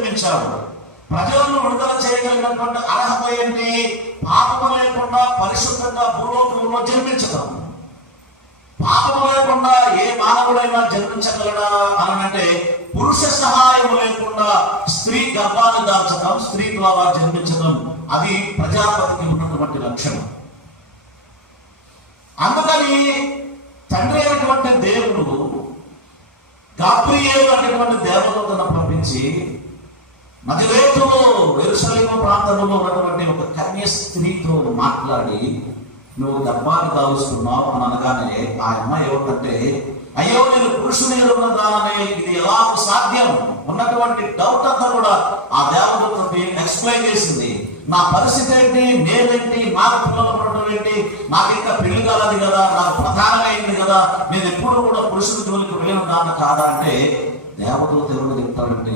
జన్మించాడు. ప్రజలను విడుదల చేయగలిగినటువంటి అర్హత ఏంటి? పాపము లేకుండా పరిశుద్ధంగా భూలోకంలో జన్మించడం. పాపము లేకుండా ఏ మానవుడైనా జన్మించగలడా అనంటే పురుష సహాయం లేకుండా స్త్రీ గర్భాన్ని దాల్చడం, స్త్రీ ద్వారా జన్మించడం, అది ప్రజాపతికి ఉన్నటువంటి లక్షణం. అందుకని తండ్రి అయినటువంటి దేవుడు గాబ్రియేలు అనేటువంటి దేవదూతను పంపించి నజరేతులో యెరూషలేము ప్రాంతంలో ఉన్నటువంటి ఒక కన్య స్త్రీతో మాట్లాడి, నువ్వు గర్భాన్ని దాల్చుకున్నావు అని అనగానే ఆ అమ్మాయి ఏమంటే, అయ్యో నేను పురుషుని ఉన్నదాననే ఇది ఎలా సాధ్యం ఉన్నటువంటి డౌట్ అంతా కూడా ఆ దేవదూతకి ఎక్స్ప్లెయిన్ చేసింది. నా పరిస్థితి ఏంటి, నేనేంటి, నాకు పిల్లలు ఉండడం ఏంటి, నాకు ఇంకా పెళ్లి కాలేదు కదా, నాకు ప్రధానమైంది కదా, నేను ఎప్పుడు కూడా పురుషుని జోలికి వెళ్ళిన దాన్ని కాదా అంటే దేవదూత ఎవరు చెప్తాడంటే,